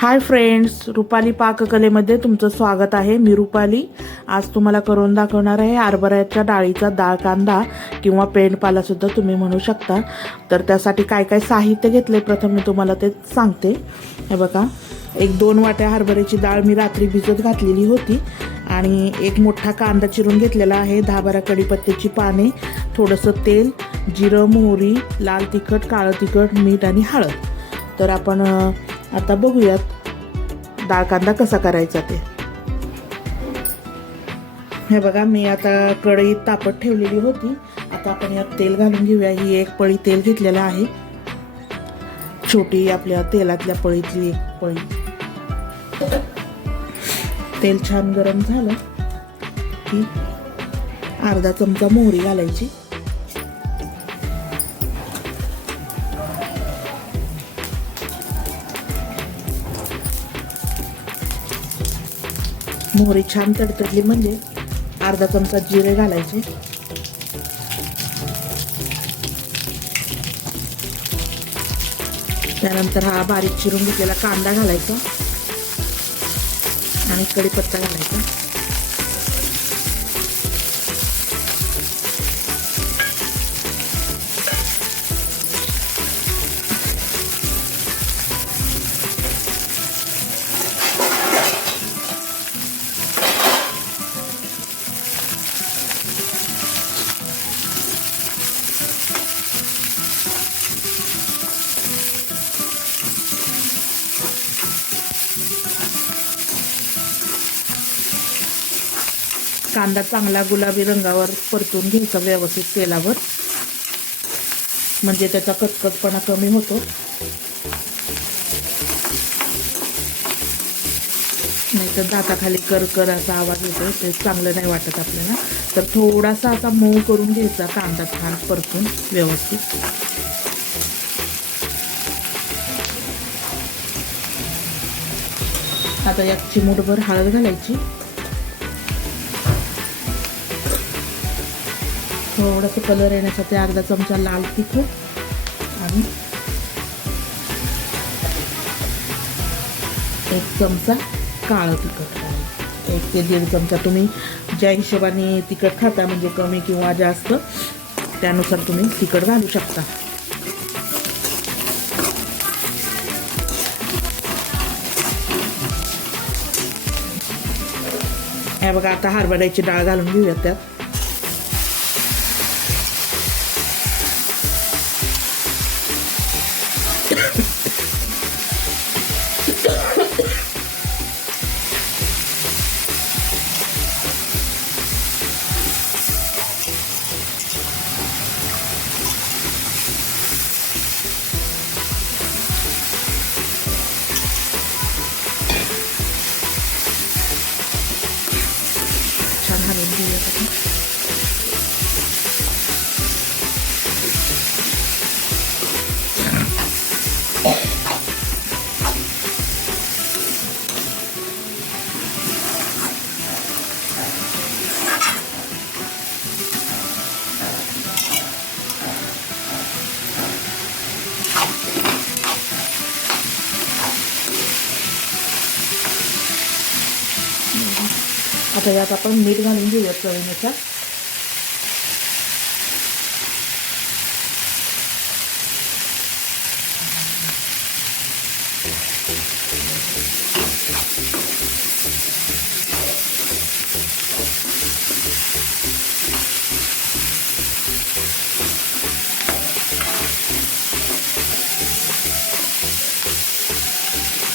Hi friends, Rupali पाककलेमध्ये तुमचं स्वागत आहे। मी रुपाली आज तुम्हाला करून दाखवणार आहे हरभऱ्याच्या डाळीचा डाळ कांदा किंवा पेंडपाला सुद्धा तुम्ही म्हणू शकता। तर त्यासाठी काय काय साहित्य घेतले प्रथम मी तुम्हाला ते सांगते। हे बघा, 1-2 वाट्या हरभऱ्याची डाळ मी रात्री भिजत घातलेली होती आणि एक मोठा कांदा चिरून घेतलेला आहे, 10-12 कढीपत्त्याची पाने, थोडंसं तेल, जिरं, मोहरी, लाल तिखट, काळं तिखट, मीठ आणि हळद। तर आपण आता बघूयात डाळ कांदा कसा करायचा ते। हे बघा, मी आता कढईत तापत ठेवलेली होती। आता आपण यात तेल घालून घेऊया। ही एक पळी तेल घेतलेलं आहे, छोटी आपल्या तेलातल्या पळीतली एक पळी। तेल छान गरम झालं की अर्धा चमचा मोहरी घालायची, मोहरी छान तडतडली म्हणजे अर्धा चमचा जिरे घालायचे, त्यानंतर हा बारीक चिरून घेतलेला कांदा घालायचा आणि कढीपत्ता घालायचा। कांदा चांगला गुलाबी रंगावर परतून घ्यायचा व्यवस्थित तेलावर, म्हणजे त्याचा कचकटपणा कमी होतो। नाहीतर दाताखाली करकर असा आवाज येतो, ते चांगलं नाही वाटत आपल्याला। तर थोडासा असा मऊ करून घ्यायचा कांदा छान परतून व्यवस्थित। आता यात चिमूटभर हळद घालायची, थोडंसं कलर येण्यासाठी अर्धा चमचा लाल तिखट आणि 1 चमचा काळं तिखट, 1 ते 1.5 चमचा। तुम्ही ज्या हिशोबाने तिखट खाता, म्हणजे कमी किंवा जास्त, त्यानुसार तुम्ही तिखट घालू शकता। हे बघा, आता हरभऱ्याची डाळ घालून घेऊयात त्यात। छान हलवून घेऊयात आपण। आता यात आपण मीठ घालून घेऊयात चवीनुसार।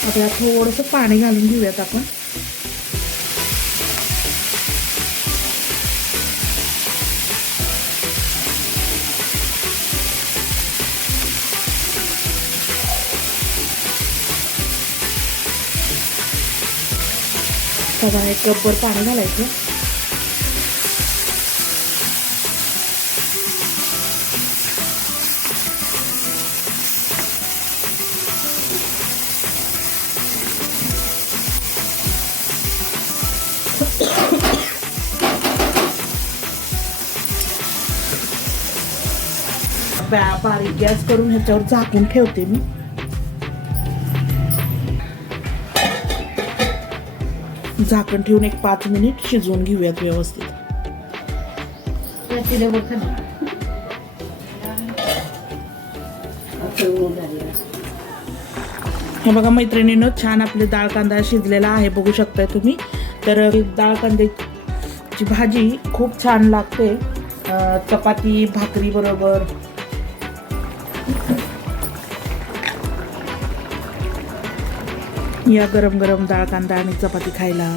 आता यात थोडंसं पाणी घालून घेऊयात आपण। साधारण 1 कपभर पाणी घालायचं। बारीक गॅस करून ह्याच्यावर झाकून ठेवते मी। झाकण ठेवून एक 5 मिनिट शिजवून घेऊयात व्यवस्थित. हे बघा मैत्रिणींनो, छान आपले डाळ कांदा शिजलेला आहे, बघू शकताय तुम्ही. तर डाळ कांद्याची भाजी खूप छान लागते चपाती भाकरी बरोबर. या गरम गरम डाळ कांदा आणि चपाती खायला.